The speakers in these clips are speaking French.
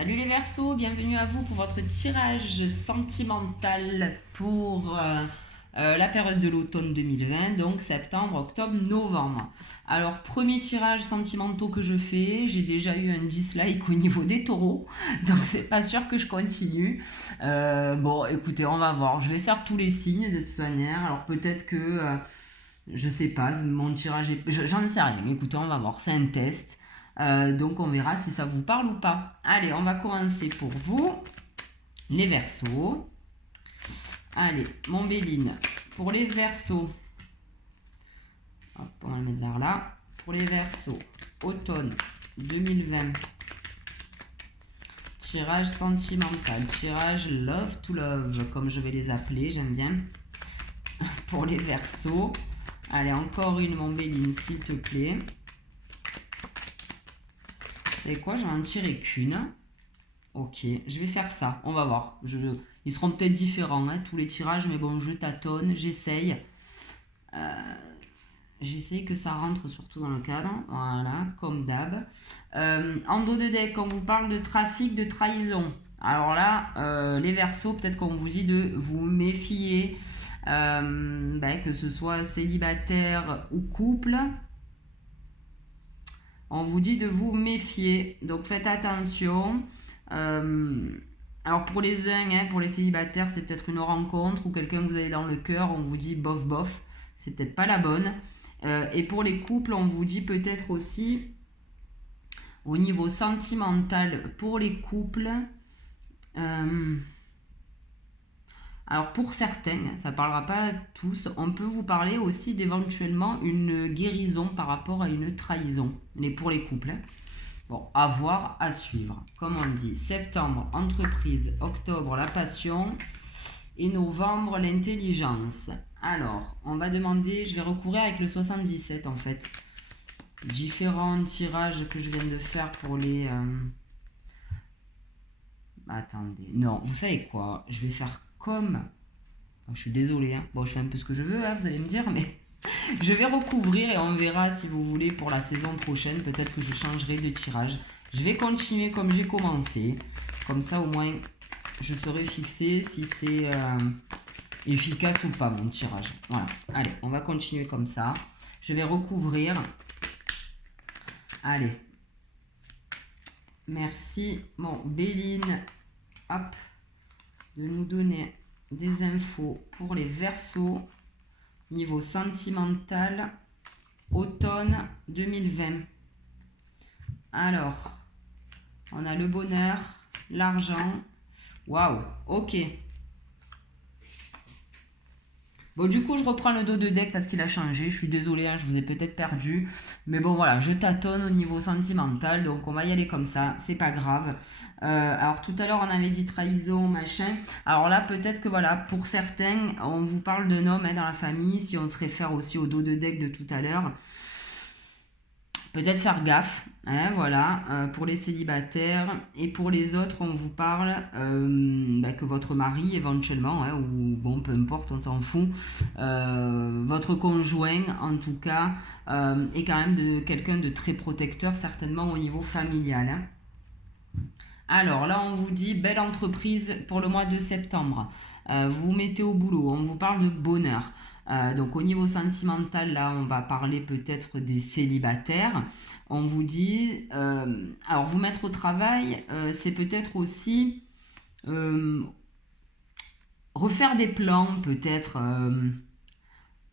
Salut les Verseaux, bienvenue à vous pour votre tirage sentimental pour la période de l'automne 2020, donc septembre, octobre, novembre. Alors, premier tirage sentimentaux que je fais, j'ai déjà eu un dislike au niveau des taureaux, donc c'est pas sûr que je continue. Bon, écoutez, on va voir. Je vais faire tous les signes de toute manière. Alors peut-être que, je sais pas, mon tirage est... J'en sais rien. Écoutez, on va voir, c'est un test. Donc on verra si ça vous parle ou pas. Allez, on va commencer pour vous, les Verseaux. Allez, mon Béline, pour les Verseaux. Hop, on va le mettre vers là. Pour les Verseaux, automne 2020. Tirage sentimental, tirage love to love, comme je vais les appeler, j'aime bien. Pour les Verseaux. Allez, encore une, mon Béline, s'il te plaît. Vous savez quoi, j'en tirerai qu'une. Ok, je vais faire ça, on va voir. Ils seront peut-être différents, hein, tous les tirages, mais bon, je tâtonne, j'essaye. J'essaye que ça rentre surtout dans le cadre, voilà, comme d'hab. En dos de deck, on vous parle de trafic, de trahison. Alors là, les Verseaux, peut-être qu'on vous dit de vous méfier, que ce soit célibataire ou couple. On vous dit de vous méfier, donc faites attention. Alors pour les uns, hein, pour les célibataires, c'est peut-être une rencontre ou quelqu'un que vous avez dans le cœur, on vous dit bof bof, c'est peut-être pas la bonne. Et pour les couples, on vous dit peut-être aussi au niveau sentimental pour les couples. Alors pour certains, ça ne parlera pas à tous, on peut vous parler aussi d'éventuellement une guérison par rapport à une trahison, mais pour les couples. Bon, à voir, à suivre. Comme on dit, septembre, entreprise, octobre, la passion et novembre, l'intelligence. Alors, on va demander, je vais recourir avec le 77 en fait. Différents tirages que je viens de faire pour les... Attendez, non, vous savez quoi? Je vais faire comme... Oh, je suis désolée, hein. Bon, je fais un peu ce que je veux, hein, vous allez me dire, mais... Je vais recouvrir et on verra si vous voulez pour la saison prochaine. Peut-être que je changerai de tirage. Je vais continuer comme j'ai commencé. Comme ça, au moins, je saurai fixer si c'est efficace ou pas mon tirage. Voilà. Allez, on va continuer comme ça. Je vais recouvrir. Allez. Merci, mon Béline, hop, de nous donner des infos pour les Verseaux. Niveau sentimental, automne 2020. Alors, on a le bonheur, l'argent. Waouh, ok. Bon, du coup, je reprends le dos de deck parce qu'il a changé. Je suis désolée, hein, je vous ai peut-être perdu. Mais bon, voilà, je tâtonne au niveau sentimental. Donc, on va y aller comme ça. C'est pas grave. Alors, tout à l'heure, on avait dit trahison, machin. Alors là, peut-être que voilà, pour certains, on vous parle d'un homme dans la famille. Si on se réfère aussi au dos de deck de tout à l'heure. Peut-être faire gaffe, hein, voilà, pour les célibataires. Et pour les autres, on vous parle que votre mari, éventuellement, hein, ou bon, peu importe, on s'en fout, votre conjoint, en tout cas, est quand même quelqu'un de très protecteur, certainement au niveau familial. Hein. Alors là, on vous dit belle entreprise pour le mois de septembre. Vous vous mettez au boulot, on vous parle de bonheur. Donc au niveau sentimental, là, on va parler peut-être des célibataires. On vous dit, alors vous mettre au travail, c'est peut-être aussi refaire des plans, peut-être.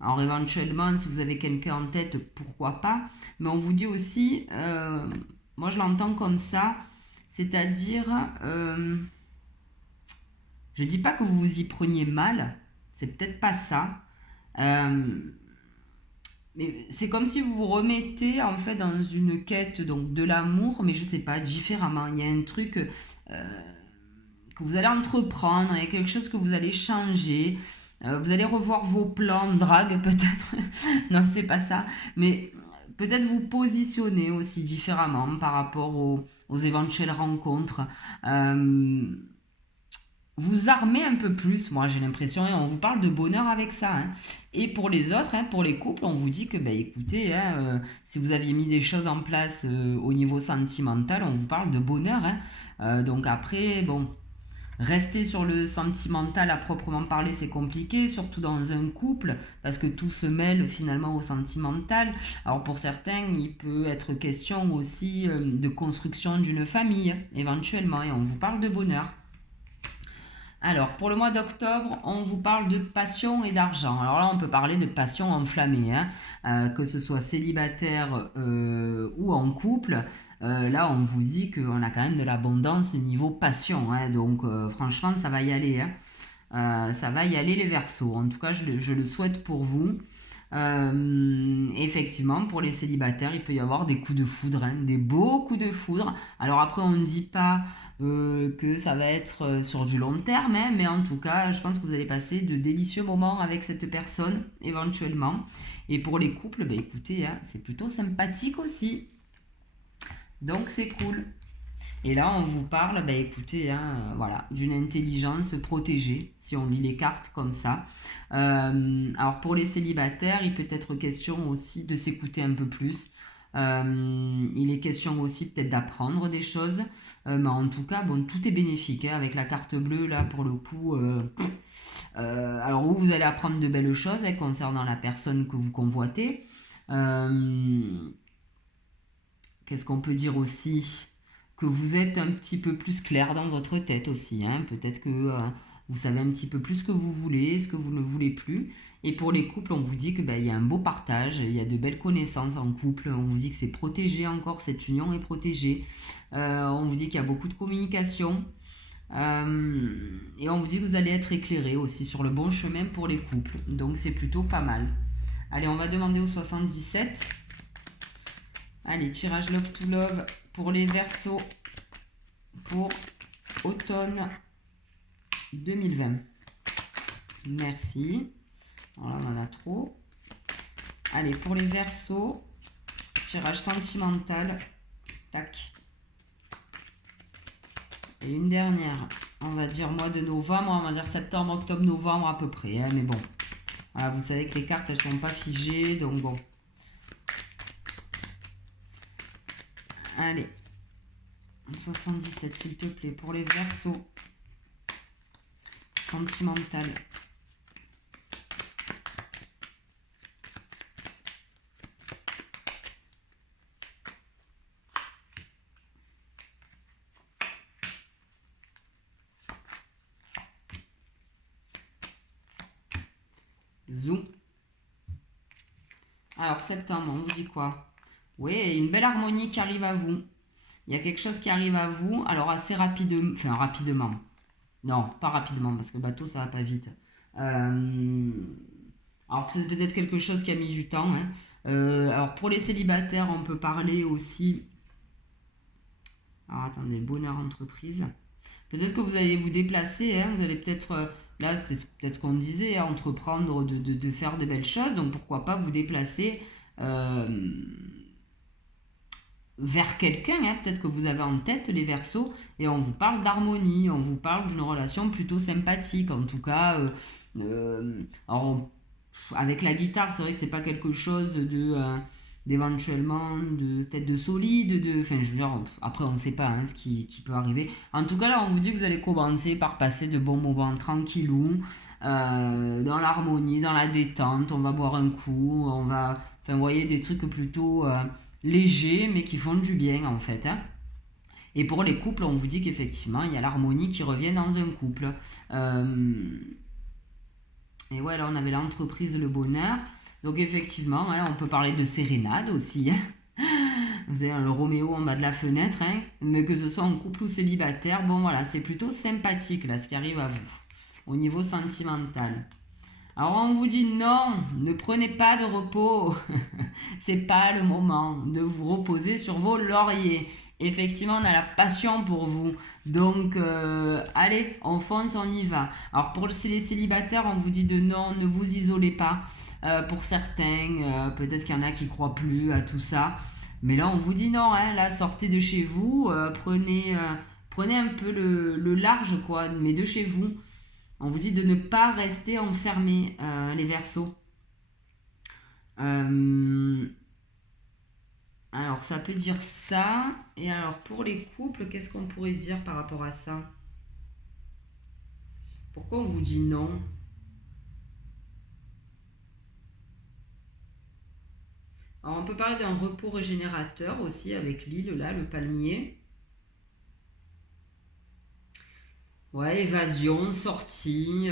Alors éventuellement, si vous avez quelqu'un en tête, pourquoi pas. Mais on vous dit aussi, moi je l'entends comme ça, c'est-à-dire, je dis pas que vous vous y preniez mal, c'est peut-être pas ça. Mais c'est comme si vous vous remettez en fait dans une quête donc de l'amour, mais je sais pas, différemment. Il y a un truc que vous allez entreprendre, il y a quelque chose que vous allez changer. Vous allez revoir vos plans de drague peut-être. Non, c'est pas ça. Mais peut-être vous positionner aussi différemment par rapport aux éventuelles rencontres. vous armer un peu plus, moi j'ai l'impression, et on vous parle de bonheur avec ça. Hein. Et pour les autres, hein, pour les couples, on vous dit que, ben, écoutez, hein, si vous aviez mis des choses en place au niveau sentimental, on vous parle de bonheur. Hein. Donc après, bon, rester sur le sentimental à proprement parler, c'est compliqué, surtout dans un couple, parce que tout se mêle finalement au sentimental. Alors pour certains, il peut être question aussi de construction d'une famille, éventuellement, et on vous parle de bonheur. Alors, pour le mois d'octobre, on vous parle de passion et d'argent. Alors là, on peut parler de passion enflammée, hein, que ce soit célibataire ou en couple. Là, on vous dit qu'on a quand même de l'abondance niveau passion. Hein, donc, franchement, ça va y aller. Hein. Ça va y aller les Verseaux. En tout cas, je le souhaite pour vous. Effectivement, pour les célibataires, il peut y avoir des coups de foudre, hein, des beaux coups de foudre. Alors après, on ne dit pas que ça va être sur du long terme, hein, mais en tout cas, je pense que vous allez passer de délicieux moments avec cette personne, éventuellement. Et pour les couples, bah, écoutez, hein, c'est plutôt sympathique aussi. Donc c'est cool. Et là, on vous parle, bah, écoutez, hein, voilà, d'une intelligence protégée, si on lit les cartes comme ça. Alors pour les célibataires, il peut être question aussi de s'écouter un peu plus. Il est question aussi peut-être d'apprendre des choses. Mais en tout cas, bon, tout est bénéfique. Hein, avec la carte bleue, là, pour le coup. Alors, vous allez apprendre de belles choses hein, concernant la personne que vous convoitez. Qu'est-ce qu'on peut dire aussi? Que vous êtes un petit peu plus clair dans votre tête aussi. Hein. Peut-être que vous savez un petit peu plus ce que vous voulez, ce que vous ne voulez plus. Et pour les couples, on vous dit que il y a un beau partage, il y a de belles connaissances en couple. On vous dit que c'est protégé encore, cette union est protégée. On vous dit qu'il y a beaucoup de communication. Et on vous dit que vous allez être éclairé aussi sur le bon chemin pour les couples. Donc c'est plutôt pas mal. Allez, on va demander au 77. Allez, tirage Love to Love pour les Verseaux pour automne 2020. Merci. Alors là, on en a trop. Allez, pour les Verseaux, tirage sentimental. Tac. Et une dernière. On va dire mois de novembre, on va dire septembre, octobre, novembre à peu près. Hein, mais bon, voilà, vous savez que les cartes, elles sont pas figées, donc bon. Allez, 77 s'il te plaît, pour les Verseaux. Sentimental. Zoom. Alors, septembre, on vous dit quoi? Oui, une belle harmonie qui arrive à vous. Il y a quelque chose qui arrive à vous, alors assez rapidement, enfin rapidement. Non, pas rapidement, parce que le bateau, ça va pas vite. Alors, c'est peut-être quelque chose qui a mis du temps. Hein. Alors, pour les célibataires, on peut parler aussi... Alors, attendez, bonheur entreprise. Peut-être que vous allez vous déplacer, hein, vous allez peut-être... là, c'est peut-être ce qu'on disait, hein, entreprendre de faire de belles choses. Donc, pourquoi pas vous déplacer vers quelqu'un, hein, peut-être que vous avez en tête les Verseaux, et on vous parle d'harmonie, on vous parle d'une relation plutôt sympathique, en tout cas, alors, avec la guitare, c'est vrai que c'est pas quelque chose d'éventuellement de peut-être de solide, enfin je veux dire, après on sait pas hein, ce qui peut arriver. En tout cas là, on vous dit que vous allez commencer par passer de bons moments tranquillou, dans l'harmonie, dans la détente, on va boire un coup, on va, enfin vous voyez des trucs plutôt légers mais qui font du bien en fait. Hein. Et pour les couples, on vous dit qu'effectivement, il y a l'harmonie qui revient dans un couple. Et ouais, là, on avait l'entreprise, le bonheur. Donc, effectivement, hein, on peut parler de sérénade aussi. Hein. Vous avez le Roméo en bas de la fenêtre. Hein. Mais que ce soit en couple ou célibataire, bon, voilà, c'est plutôt sympathique, là, ce qui arrive à vous, au niveau sentimental. Alors on vous dit non, ne prenez pas de repos. C'est pas le moment de vous reposer sur vos lauriers. Effectivement, on a la passion pour vous. Donc, allez, on fonce, on y va. Alors, pour les célibataires, on vous dit de non, ne vous isolez pas. Pour certains, peut-être qu'il y en a qui ne croient plus à tout ça. Mais là, on vous dit non, hein, là, sortez de chez vous, Prenez un peu le large, quoi, mais de chez vous. On vous dit de ne pas rester enfermé, les Verseaux. Alors, ça peut dire ça. Et alors, pour les couples, qu'est-ce qu'on pourrait dire par rapport à ça? Pourquoi on vous dit non? Alors, on peut parler d'un repos régénérateur aussi avec l'île, là, le palmier. Ouais, évasion, sortie.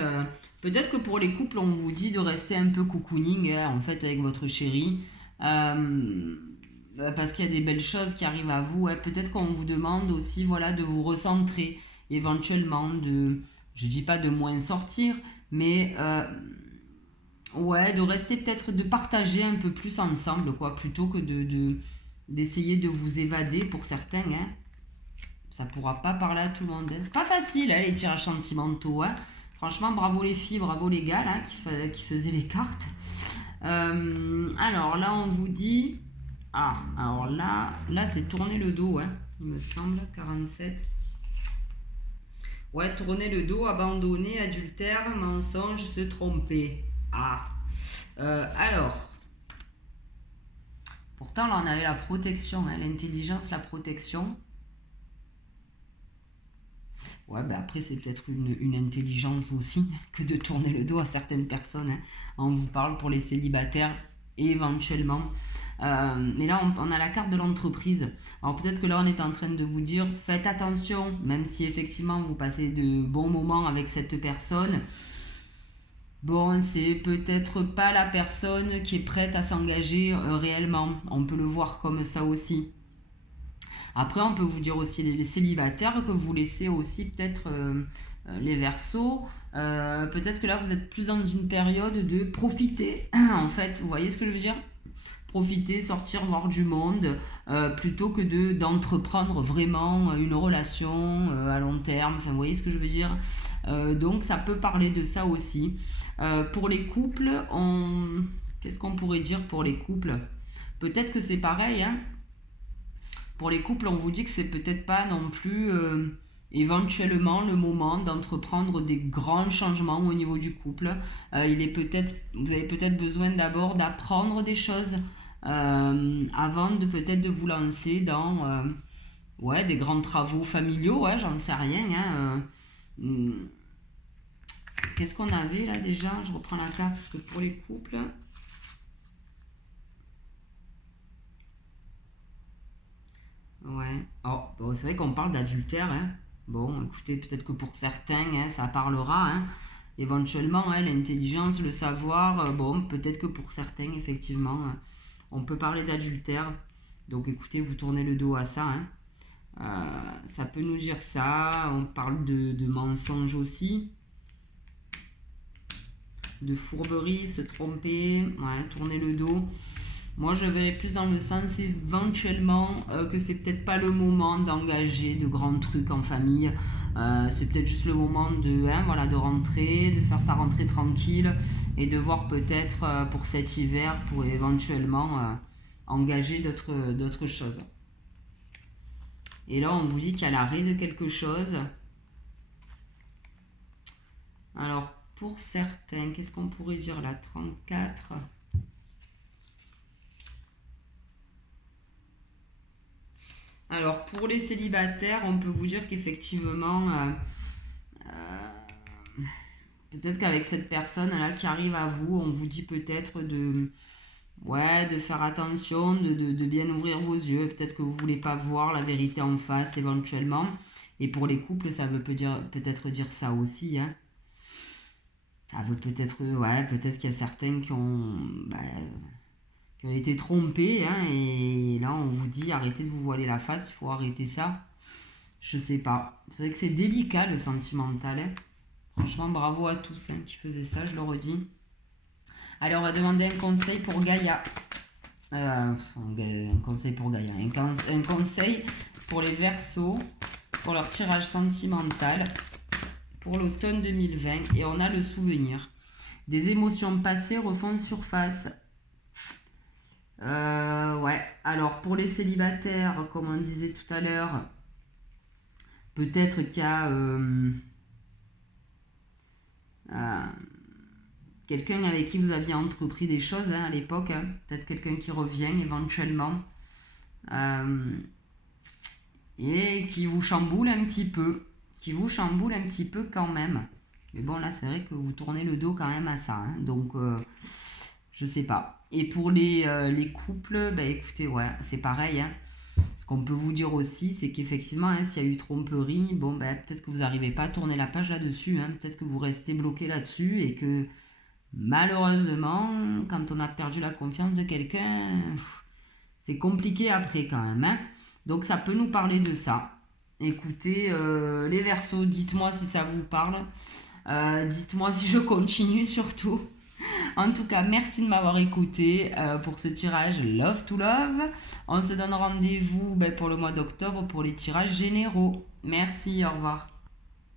Peut-être que pour les couples, on vous dit de rester un peu cocooning, hein, en fait, avec votre chéri. Parce qu'il y a des belles choses qui arrivent à vous. Ouais. Peut-être qu'on vous demande aussi, voilà, de vous recentrer, éventuellement, je dis pas de moins sortir, mais ouais, de rester peut-être, de partager un peu plus ensemble, quoi, plutôt que d'essayer de vous évader pour certains, hein. Ça pourra pas parler à tout le monde, hein. C'est pas facile, hein, les tirages sentimentaux, hein. Franchement, bravo les filles, bravo les gars, là, qui faisaient les cartes. Alors là, on vous dit... Ah, alors là c'est tourner le dos, hein, il me semble, 47. Ouais, tourner le dos, abandonner, adultère, mensonge, se tromper. Ah. Alors, pourtant là on avait la protection, hein, l'intelligence, la protection. Ouais, ben après c'est peut-être une intelligence aussi que de tourner le dos à certaines personnes, hein. On vous parle pour les célibataires éventuellement. Mais là on a la carte de l'entreprise. Alors peut-être que là on est en train de vous dire faites attention, même si effectivement vous passez de bons moments avec cette personne. Bon, c'est peut-être pas la personne qui est prête à s'engager réellement. On peut le voir comme ça aussi. Après, on peut vous dire aussi les célibataires que vous laissez aussi peut-être les Verseaux. Peut-être que là, vous êtes plus dans une période de profiter. En fait, vous voyez ce que je veux dire? Profiter, sortir, voir du monde, plutôt que d'entreprendre vraiment une relation à long terme. Enfin, vous voyez ce que je veux dire? Donc, ça peut parler de ça aussi. Pour les couples, qu'est-ce qu'on pourrait dire pour les couples? Peut-être que c'est pareil, hein. Pour les couples, on vous dit que c'est peut-être pas non plus éventuellement le moment d'entreprendre des grands changements au niveau du couple. Vous avez peut-être besoin d'abord d'apprendre des choses avant de peut-être de vous lancer dans ouais, des grands travaux familiaux, ouais, j'en sais rien, hein. Qu'est-ce qu'on avait là déjà? Je reprends la carte parce que pour les couples... Ouais. Oh, bon, c'est vrai qu'on parle d'adultère, hein. Bon, écoutez, peut-être que pour certains, hein, ça parlera, hein. Éventuellement, hein, l'intelligence, le savoir, bon, peut-être que pour certains, effectivement, on peut parler d'adultère. Donc écoutez, vous tournez le dos à ça, hein. Ça peut nous dire ça. On parle de mensonges aussi, de fourberie, se tromper, ouais, tourner le dos. Moi, je vais plus dans le sens éventuellement que c'est peut-être pas le moment d'engager de grands trucs en famille. C'est peut-être juste le moment voilà, de rentrer, de faire sa rentrée tranquille et de voir peut-être pour cet hiver, pour éventuellement engager d'autres choses. Et là, on vous dit qu'il y a l'arrêt de quelque chose. Alors, pour certains, qu'est-ce qu'on pourrait dire là? 34. Alors, pour les célibataires, on peut vous dire qu'effectivement, peut-être qu'avec cette personne-là qui arrive à vous, on vous dit peut-être ouais, de faire attention, de bien ouvrir vos yeux. Peut-être que vous ne voulez pas voir la vérité en face éventuellement. Et pour les couples, ça veut peut-être dire ça aussi, hein. Ça veut peut-être, ouais, peut-être qu'il y a certains qui ont été trompés, hein, et là on vous dit arrêtez de vous voiler la face, il faut arrêter ça. Je sais pas. C'est vrai que c'est délicat le sentimental, hein. Franchement, bravo à tous, hein, qui faisaient ça, je le redis. Allez, on va demander un conseil pour Gaïa. Un conseil pour Gaïa. Un conseil pour les Verseaux, pour leur tirage sentimental, pour l'automne 2020. Et on a le souvenir. Des émotions passées refont surface. Ouais, alors pour les célibataires, comme on disait tout à l'heure, Peut-être qu'il y a quelqu'un avec qui vous aviez entrepris des choses à l'époque, peut-être quelqu'un qui revient éventuellement et qui vous chamboule un petit peu, quand même. Mais bon, là, c'est vrai que vous tournez le dos quand même à ça, donc je sais pas. Et pour les couples, bah écoutez, ouais, c'est pareil. Ce qu'on peut vous dire aussi, c'est qu'effectivement, s'il y a eu tromperie, bon, ben, peut-être que vous n'arrivez pas à tourner la page là-dessus. Peut-être que vous restez bloqué là-dessus et que malheureusement, quand on a perdu la confiance de quelqu'un, c'est compliqué après quand même. Donc ça peut nous parler de ça. Écoutez, les Verseaux, dites-moi si ça vous parle. Dites-moi si je continue surtout. En tout cas, merci de m'avoir écouté pour ce tirage Love to Love. On se donne rendez-vous pour le mois d'octobre pour les tirages généraux. Merci, au revoir.